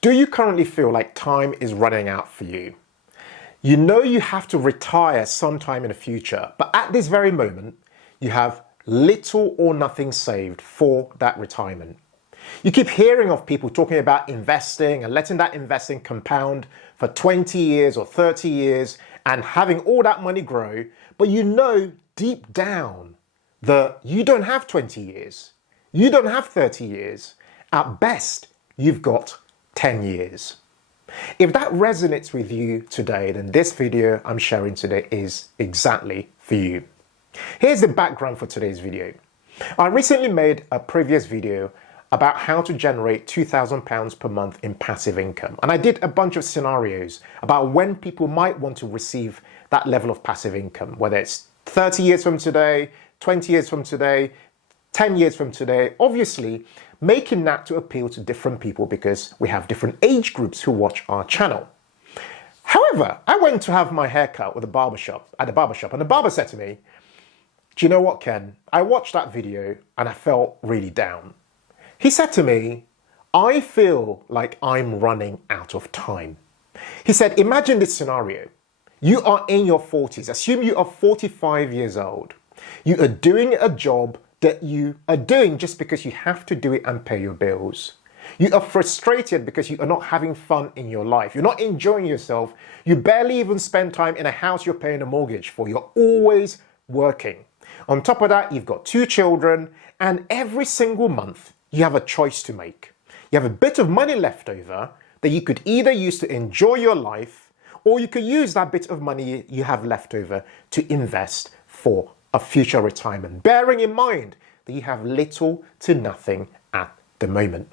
Do you currently feel like time is running out for you? You know you have to retire sometime in the future, but at this very moment, you have little or nothing saved for that retirement. You keep hearing of people talking about investing and letting that investing compound for 20 years or 30 years and having all that money grow, but you know deep down that you don't have 20 years. You don't have 30 years. At best, you've got 10 years. If that resonates with you today, then this video I'm sharing today is exactly for you. Here's the background for today's video. I recently made a previous video about how to generate £2,000 per month in passive income. And I did a bunch of scenarios about when people might want to receive that level of passive income, whether it's 30 years from today, 20 years from today, 10 years from today, obviously making that to appeal to different people because we have different age groups who watch our channel. However, I went to have my haircut at the barbershop, and the barber said to me, "Do you know what, Ken? I watched that video and I felt really down." He said to me, "I feel like I'm running out of time." He said, "Imagine this scenario. You are in your 40s. Assume you are 45 years old. You are doing a job that you are doing just because you have to do it and pay your bills. You are frustrated because you are not having fun in your life. You're not enjoying yourself. You barely even spend time in a house you're paying a mortgage for. You're always working. On top of that, you've got 2 children, and every single month you have a choice to make. You have a bit of money left over that you could either use to enjoy your life, or you could use that bit of money you have left over to invest for a future retirement, bearing in mind that you have little to nothing at the moment.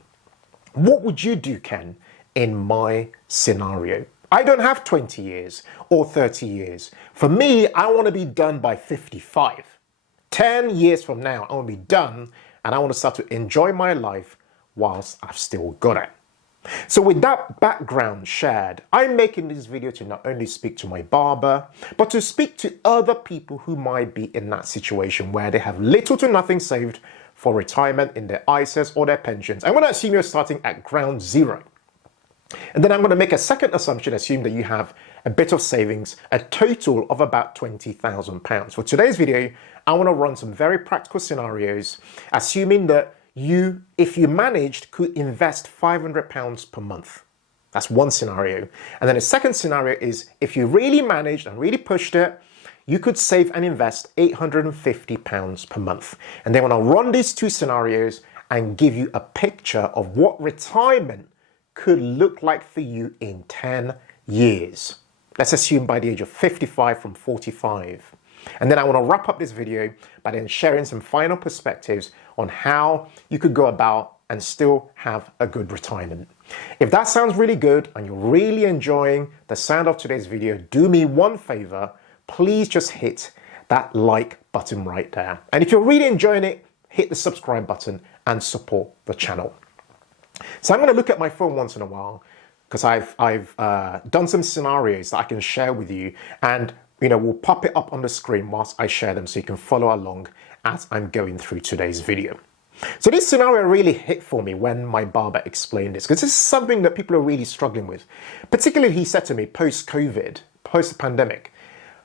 What would you do, Ken, in my scenario? I don't have 20 years or 30 years. For me, I want to be done by 55. 10 years from now, I want to be done and I want to start to enjoy my life whilst I've still got it. So with that background shared, I'm making this video to not only speak to my barber, but to speak to other people who might be in that situation where they have little to nothing saved for retirement in their ISAs or their pensions. I'm going to assume you're starting at ground zero. And then I'm going to make a second assumption, assume that you have a bit of savings, a total of about £20,000. For today's video, I want to run some very practical scenarios, assuming that you, if you managed, could invest £500 per month. That's one scenario. And then the second scenario is if you really managed and really pushed it, you could save and invest £850 per month. And then when I run these two scenarios and give you a picture of what retirement could look like for you in 10 years. Let's assume by the age of 55 from 45. And then I want to wrap up this video by then sharing some final perspectives on how you could go about and still have a good retirement. If that sounds really good and you're really enjoying the sound of today's video, do me one favor, please just hit that like button right there. And if you're really enjoying it, hit the subscribe button and support the channel. So I'm going to look at my phone once in a while because I've done some scenarios that I can share with you, and we'll pop it up on the screen whilst I share them so you can follow along as I'm going through today's video. So this scenario really hit for me when my barber explained this, because this is something that people are really struggling with. Particularly, he said to me, post-COVID, post-pandemic,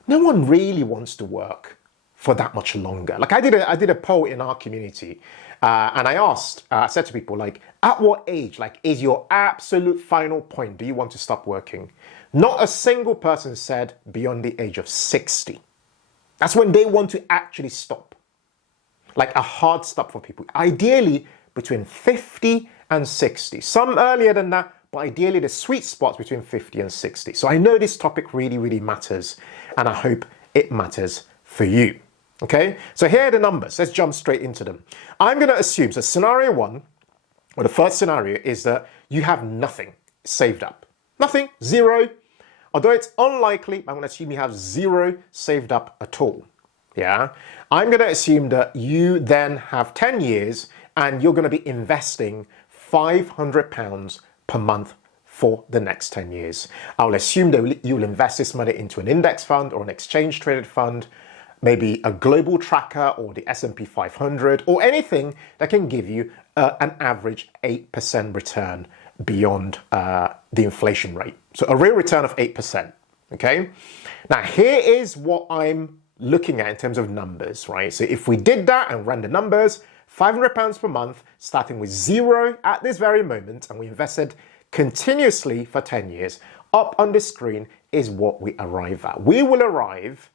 no one really wants to work for that much longer. Like I did a poll in our community, and I said to people, like, at what age, like, is your absolute final point do you want to stop working? Not a single person said beyond the age of 60. That's when they want to actually stop. Like a hard stop for people. Ideally between 50 and 60. Some earlier than that, but ideally the sweet spot's between 50 and 60. So I know this topic really, really matters, and I hope it matters for you. Okay, so here are the numbers. Let's jump straight into them. I'm going to assume, so scenario one, or the first scenario, is that you have nothing saved up. Nothing, zero. Although it's unlikely, I'm going to assume you have zero saved up at all. Yeah, I'm going to assume that you then have 10 years and you're going to be investing £500 per month for the next 10 years. I'll assume that you'll invest this money into an index fund or an exchange traded fund, maybe a global tracker or the S&P 500 or anything that can give you an average 8% return beyond the inflation rate. So a real return of 8%. Okay. Now here is what I'm looking at in terms of numbers, right? So if we did that and ran the numbers, £500 per month, starting with zero at this very moment, and we invested continuously for 10 years, up on the screen is what we arrive at. We will arrive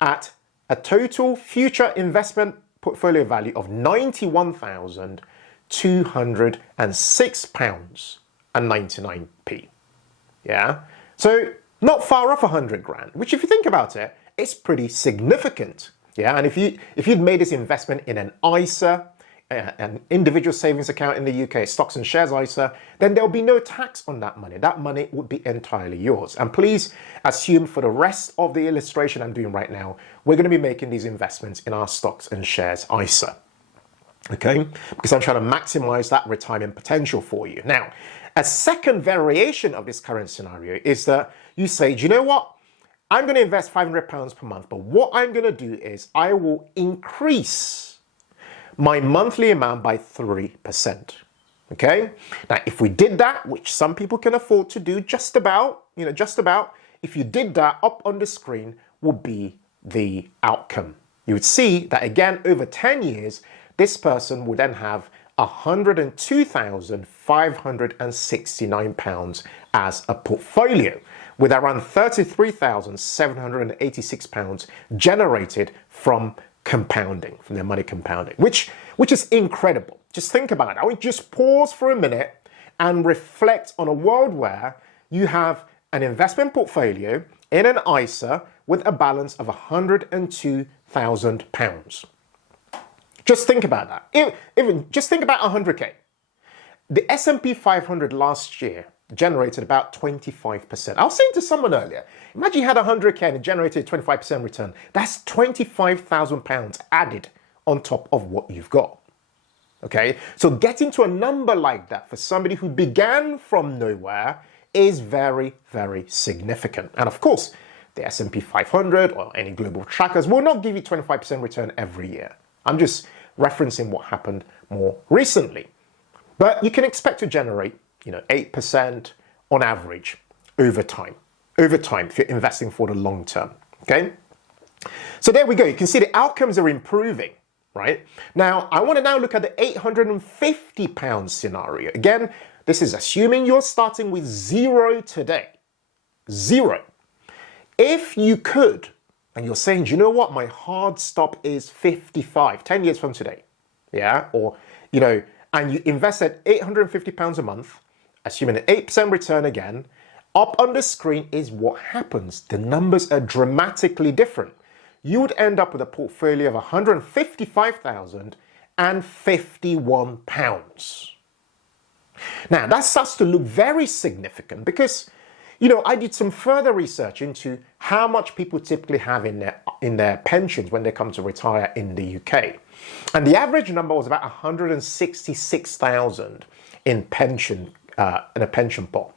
at a total future investment portfolio value of £91,206.99. Yeah. So not far off 100 grand, which if you think about it, it's pretty significant. Yeah. And if you'd made this investment in an ISA, an individual savings account in the UK, stocks and shares ISA, then there'll be no tax on that money. That money would be entirely yours. And please assume for the rest of the illustration I'm doing right now, we're going to be making these investments in our stocks and shares ISA. Okay? Because I'm trying to maximize that retirement potential for you. Now, a second variation of this current scenario is that you say, do you know what? I'm going to invest £500 per month, but what I'm going to do is I will increase my monthly amount by 3%. Okay? Now, if we did that, which some people can afford to do just about, if you did that, up on the screen would be the outcome. You would see that again, over 10 years, this person would then have £102,569 as a portfolio, with around £33,786 generated from compounding, from their money compounding, which is incredible. Just think about it. I would just pause for a minute and reflect on a world where you have an investment portfolio in an ISA with a balance of £102,000. Just think about that. Even just think about 100K. The S&P 500 last year generated about 25%. I was saying to someone earlier, imagine you had 100K and it generated a 25% return. That's £25,000 added on top of what you've got. Okay, so getting to a number like that for somebody who began from nowhere is very, very significant. And of course, the S&P 500 or any global trackers will not give you 25% return every year. I'm just referencing what happened more recently. But you can expect to generate 8% on average over time if you're investing for the long term. Okay, so there we go. You can see the outcomes are improving, right? Now, I want to now look at the £850 scenario. Again, this is assuming you're starting with zero today. Zero. If you could, and you're saying, do you know what? My hard stop is 55, 10 years from today. Yeah, or, and you invested £850 a month, assuming an 8% return again, up on the screen is what happens. The numbers are dramatically different. You would end up with a portfolio of £155,051. Now, that starts to look very significant because, I did some further research into how much people typically have in their pensions when they come to retire in the UK. And the average number was about 166,000 in a pension pot.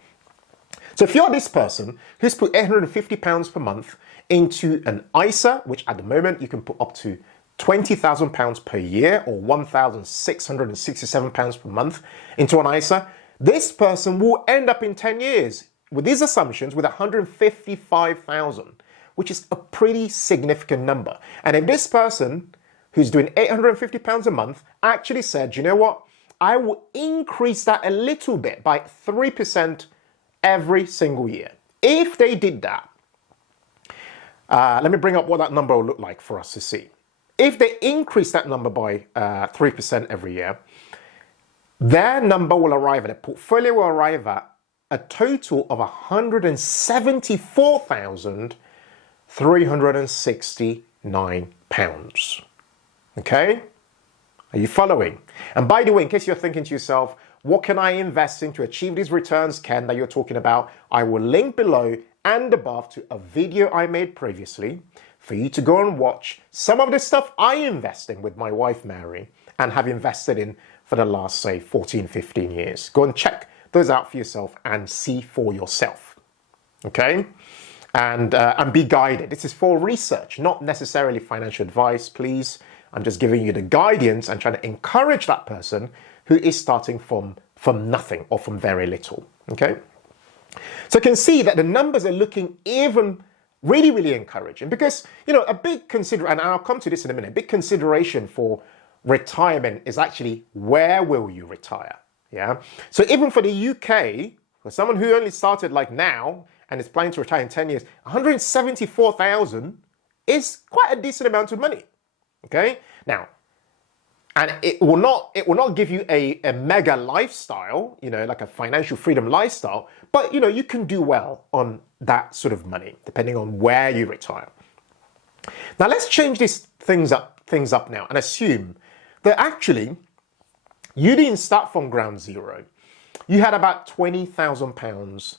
So if you're this person who's put £850 per month into an ISA, which at the moment you can put up to £20,000 per year or £1,667 per month into an ISA, this person will end up in 10 years with these assumptions with 155,000, which is a pretty significant number. And if this person who's doing £850 a month actually said, you know what, I will increase that a little bit by 3% every single year. If they did that, let me bring up what that number will look like for us to see. If they increase that number by 3% every year, their number will arrive at, a portfolio will arrive at a total of £174,369. Okay? Are you following? And by the way, in case you're thinking to yourself, what can I invest in to achieve these returns, Ken, that you're talking about? I will link below and above to a video I made previously for you to go and watch some of the stuff I invest in with my wife, Mary, and have invested in for the last, say, 14, 15 years. Go and check those out for yourself and see for yourself. Okay? And be guided. This is for research, not necessarily financial advice, please. I'm just giving you the guidance and trying to encourage that person who is starting from from nothing or from very little, okay? So you can see that the numbers are looking even really, really encouraging because, a big and I'll come to this in a minute, a big consideration for retirement is actually where will you retire, yeah? So even for the UK, for someone who only started like now and is planning to retire in 10 years, 174,000 is quite a decent amount of money, okay? Now, and it will not give you a mega lifestyle, like a financial freedom lifestyle, but you can do well on that sort of money, depending on where you retire. Now let's change these things up now and assume that actually you didn't start from ground zero. You had about £20,000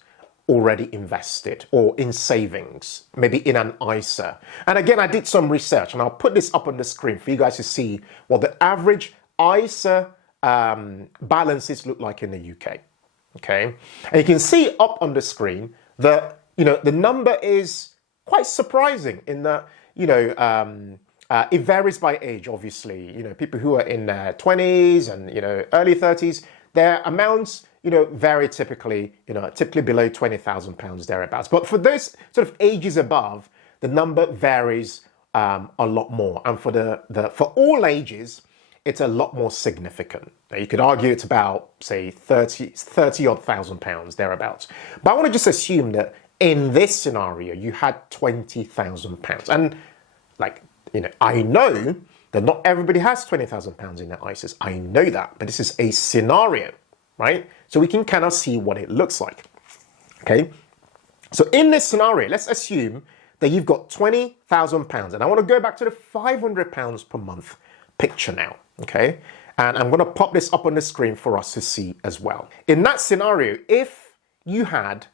already invested or in savings, maybe in an ISA. And again, I did some research and I'll put this up on the screen for you guys to see what the average ISA balances look like in the UK. Okay. And you can see up on the screen that, the number is quite surprising in that, it varies by age, obviously. People who are in their 20s and, early 30s, their amounts vary typically, typically below £20,000 thereabouts. But for those sort of ages above, the number varies a lot more. And for all ages, it's a lot more significant. Now, you could argue it's about, say, 30 odd thousand pounds thereabouts. But I want to just assume that in this scenario, you had £20,000. And I know that not everybody has £20,000 in their ISAs. I know that, but this is a scenario, right? So we can kind of see what it looks like, okay? So in this scenario, let's assume that you've got £20,000, and I want to go back to the £500 per month picture now, okay? And I'm going to pop this up on the screen for us to see as well. In that scenario, if you had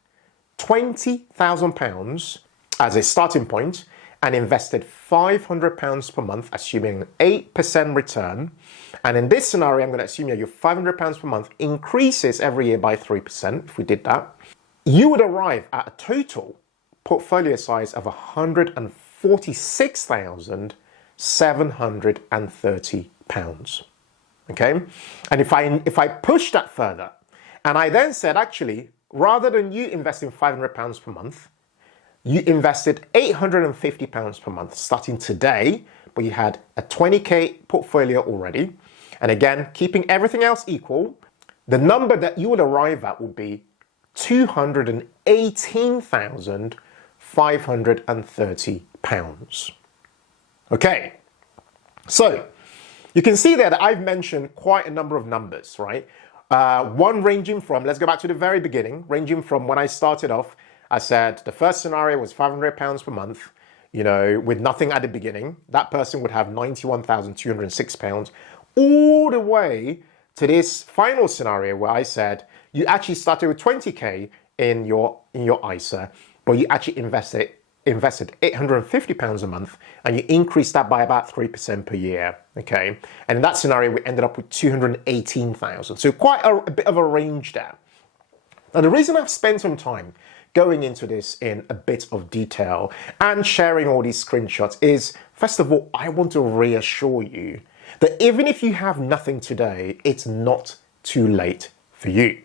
£20,000 as a starting point and invested £500 per month, assuming an 8% return. And in this scenario, I'm going to assume that your £500 per month increases every year by 3%, if we did that. You would arrive at a total portfolio size of £146,730. Okay? And if I push that further, and I then said, actually, rather than you investing £500 per month, you invested £850 per month starting today, but you had a 20K portfolio already. And again, keeping everything else equal, the number that you would arrive at would be £218,530. Okay, so you can see there that I've mentioned quite a number of numbers, right? One ranging from, let's go back to the very beginning, ranging from when I started off, I said the first scenario was £500 per month, with nothing at the beginning. That person would have £91,206, all the way to this final scenario where I said you actually started with 20K in your ISA, but you actually invested £850 a month, and you increased that by about 3% per year, okay? And in that scenario, we ended up with 218,000. So quite a bit of a range there. Now, the reason I've spent some time going into this in a bit of detail and sharing all these screenshots is, first of all, I want to reassure you that even if you have nothing today, it's not too late for you.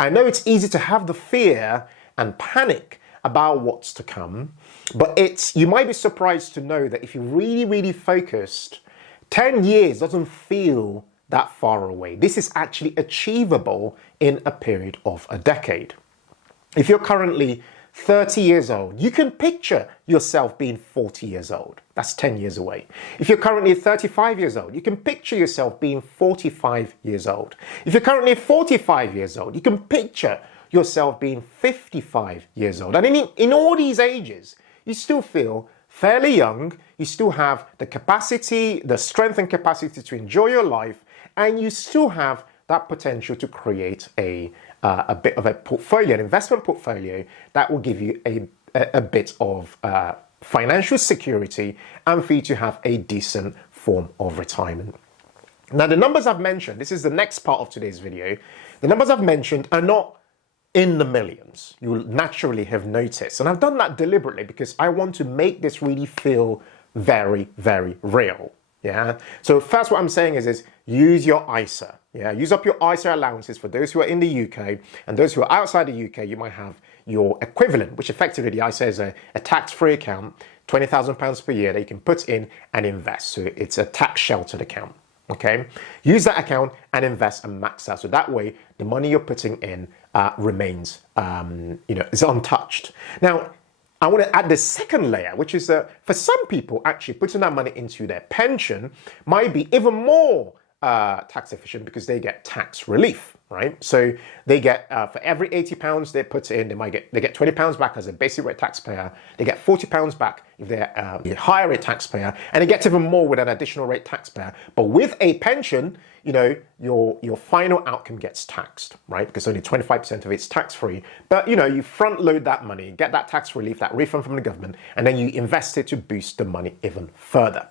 I know it's easy to have the fear and panic about what's to come, but you might be surprised to know that if you're really, really focused, 10 years doesn't feel that far away. This is actually achievable in a period of a decade. If you're currently 30 years old, you can picture yourself being 40 years old. That's 10 years away. If you're currently 35 years old, you can picture yourself being 45 years old. If you're currently 45 years old, you can picture yourself being 55 years old. And in all these ages, you still feel fairly young, you still have the capacity, the strength and capacity to enjoy your life, and you still have that potential to create a bit of a portfolio, an investment portfolio that will give you a bit of financial security and for you to have a decent form of retirement. Now, the numbers I've mentioned, this is the next part of today's video, the numbers I've mentioned are not in the millions. You will naturally have noticed. And I've done that deliberately because I want to make this really feel very, very real. Yeah. So first, what I'm saying is use your ISA. Yeah. Use up your ISA allowances for those who are in the UK, and those who are outside the UK. You might have your equivalent, which effectively the ISA is a tax-free account, £20,000 per year that you can put in and invest. So it's a tax-sheltered account. Okay. Use that account and invest and max out. So that way, the money you're putting in remains, is untouched. Now, I want to add the second layer, which is that for some people, actually putting that money into their pension might be even more tax efficient because they get tax relief, right? So they get for every £80 they put in, they get £20 back as a basic rate taxpayer. They get £40 back if they're a higher rate taxpayer, and they get even more with an additional rate taxpayer. But with a pension, your final outcome gets taxed, right? Because only 25% of it's tax-free. But you front load that money, get that tax relief, that refund from the government, and then you invest it to boost the money even further.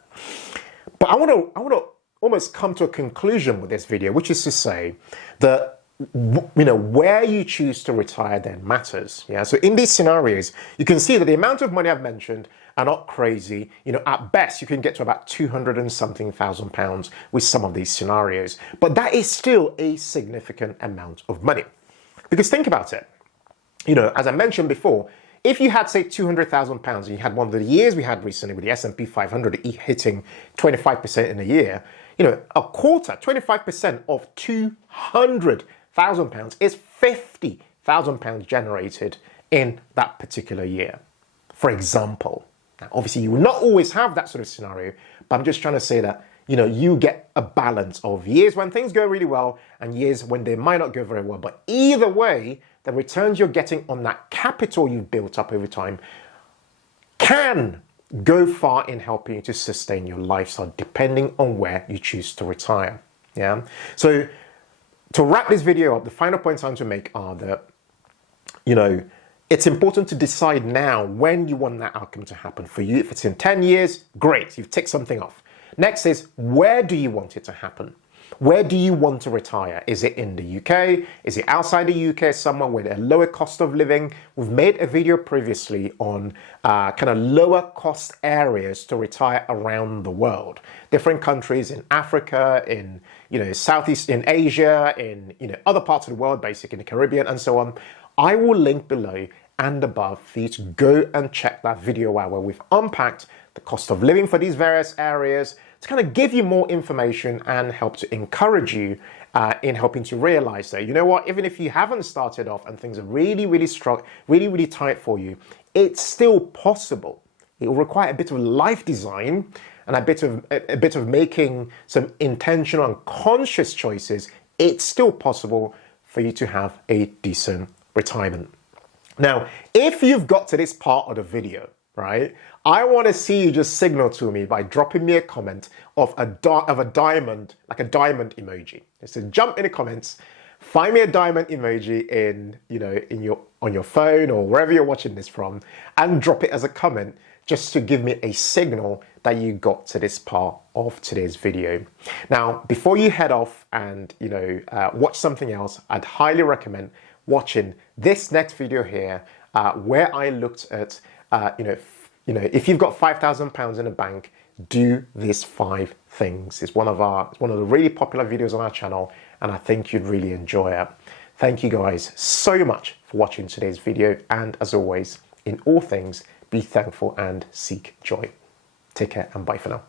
But I want to almost come to a conclusion with this video, which is to say that where you choose to retire then matters. Yeah. So in these scenarios, you can see that the amount of money I've mentioned are not crazy. At best, you can get to about 200 and something thousand pounds with some of these scenarios. But that is still a significant amount of money. Because think about it. As I mentioned before, if you had, say, £200,000 and you had one of the years we had recently with the S&P 500 hitting 25% in a year, a quarter, 25% of £200,000 is £50,000 generated in that particular year, for example. Now, obviously, you will not always have that sort of scenario, but I'm just trying to say that, you get a balance of years when things go really well and years when they might not go very well. But either way, the returns you're getting on that capital you've built up over time can go far in helping you to sustain your lifestyle, depending on where you choose to retire. Yeah. So to wrap this video up, the final points I want to make are that, it's important to decide now when you want that outcome to happen for you. If it's in 10 years, great, you've ticked something off. Next is, where do you want it to happen? Where do you want to retire? Is it in the UK? Is it outside the UK, somewhere with a lower cost of living? We've made a video previously on kind of lower cost areas to retire around the world. Different countries in Africa, in Southeast, in Asia, in other parts of the world, basically in the Caribbean and so on. I will link below and above for you to go and check that video out where we've unpacked the cost of living for these various areas to kind of give you more information and help to encourage you in helping to realize that, even if you haven't started off and things are really, really strong, really, really tight for you, it's still possible. It will require a bit of life design and a bit of making some intentional and conscious choices. It's still possible for you to have a decent retirement. Now, if you've got to this part of the video, right, I want to see you just signal to me by dropping me a comment of a diamond, like a diamond emoji. So jump in the comments, find me a diamond emoji on your phone or wherever you're watching this from, and drop it as a comment just to give me a signal that you got to this part of today's video. Now, before you head off and watch something else, I'd highly recommend watching this next video here, where I looked at if you've got £5,000 in the bank, do these 5 things. It's one of the really popular videos on our channel, and I think you'd really enjoy it. Thank you guys so much for watching today's video, and as always, in all things, be thankful and seek joy. Take care and bye for now.